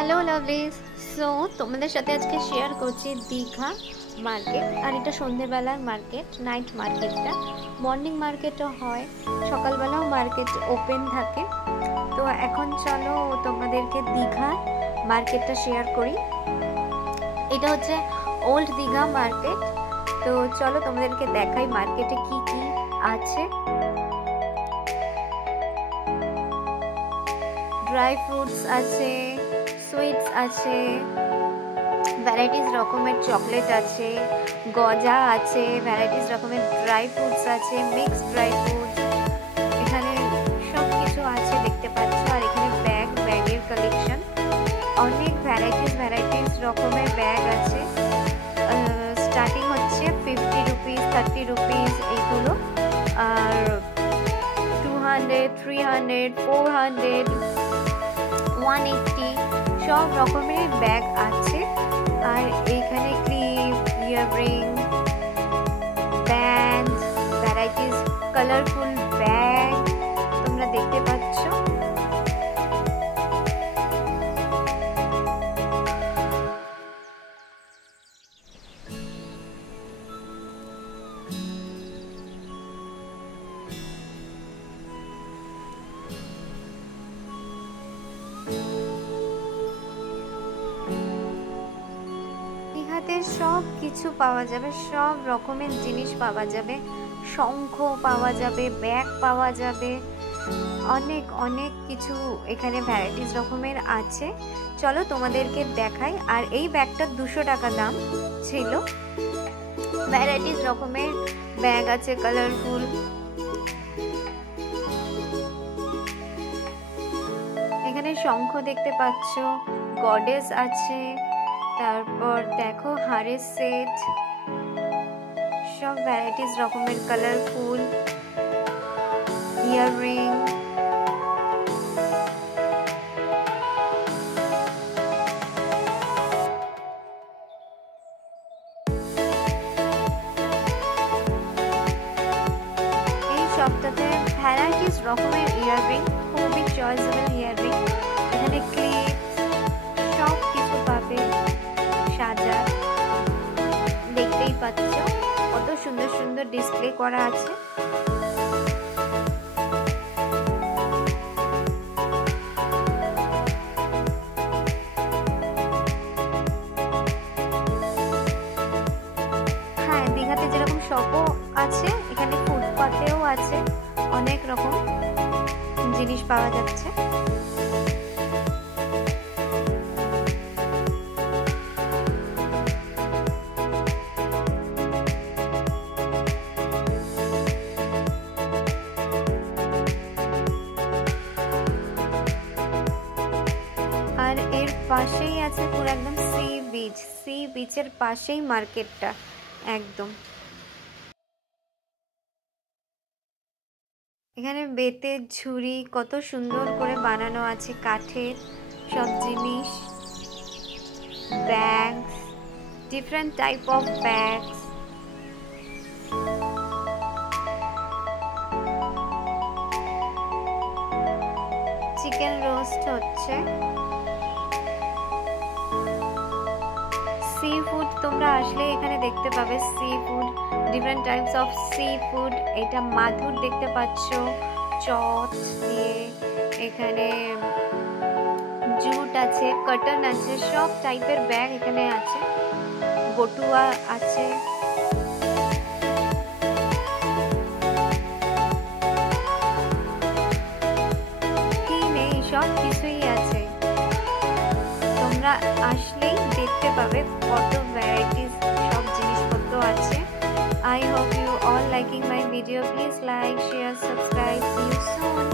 Hello লাভলিজ। So তোমাদের সাথে আজকে শেয়ার করছি দীঘা মার্কেট। আর এটা সন্ধেবেলার মার্কেট, নাইট মার্কেটটা। মর্নিং মার্কেটও হয়, সকালবেলাও মার্কেট ওপেন থাকে। তো এখন চলো তোমাদেরকে দীঘা মার্কেটটা শেয়ার করি। এটা হচ্ছে ওল্ড দীঘা মার্কেট। তো চলো তোমাদেরকে দেখাই মার্কেটে কি কি আছে। ড্রাই ফ্রুটস আছে, সুইটস আছে, ভ্যারাইটিস রকমের চকলেট আছে, গজা আছে, ভ্যারাইটিস রকমের ড্রাই ফ্রুটস আছে, মিক্সড ড্রাই ফ্রুটস, এখানে সব কিছু আছে দেখতে পাচ্ছ। আর এখানে ব্যাগের কালেকশন, অনেক ভ্যারাইটিস রকমের ব্যাগ আছে। স্টার্টিং হচ্ছে 50 রুপিস, 30 রুপিস এইগুলো। আর 200, 300, 400, 180 সব রকমের ব্যাগ আছে। আর এখানে clip, earring, band, varieties colourful bag তোমরা দেখতে পাচ্ছ। সব কিছু পাওয়া যাবে, সব রকমের জিনিস পাওয়া যাবে, শঙ্খ পাওয়া যাবে, ব্যাগ পাওয়া যাবে, অনেক অনেক কিছু এখানে ভ্যারাইটিস রকমের আছে। চলো তোমাদেরকে দেখাই। আর এই ব্যাগটা 200 টাকা দাম ছিল। ভ্যারাইটিস রকমের ব্যাগ আছে, কালারফুল। এখানে শঙ্খ দেখতে পাচ্ছ, গডেস আছে, তারপর দেখো হারের সেট, সব ভ্যারাইটিস রকমের কালারফুল ইয়াররিং। এই শপটাতে ভ্যারাইটিস রকমের ইয়াররিং, খুবই চয়েসেবল ইয়াররিং। এখানে ক্লিপ, সব কিছু পাবে, সাজা দেখতেই পাচ্ছ কত সুন্দর সুন্দর ডিসপ্লে করা আছে। হ্যাঁ, দীঘাতে যেরকম শপও আছে, এখানে ফুটপাতেও আছে, অনেক রকম জিনিস পাওয়া যাচ্ছে। আর এর পাশেই আছে পুরো একদম সি বিচের পাশেই মার্কেটটা একদম। এখানে বেতের ঝুড়ি কত সুন্দর করে বানানো আছে, কাঠের সব জিনিস, bags, different type of bags. Chicken roast হচ্ছে। সি ফুড তোমরা আসলে এখানে দেখতে পাবে, sea food, different types of sea food. এটা মাদুর দেখতে পাচ্ছ, চট দিয়ে, এখানে জুট আছে, কটন আছে, সব টাইপের ব্যাগ এখানে আছে, বটুয়া আছে। কি নেই, সব কিছুই আছে। তোমরা আসলেই দেখতে পাবে কত ভ্যারাইটিস সব জিনিসপত্র আছে। I hope you all liking my video. Please like, share, subscribe. See you soon.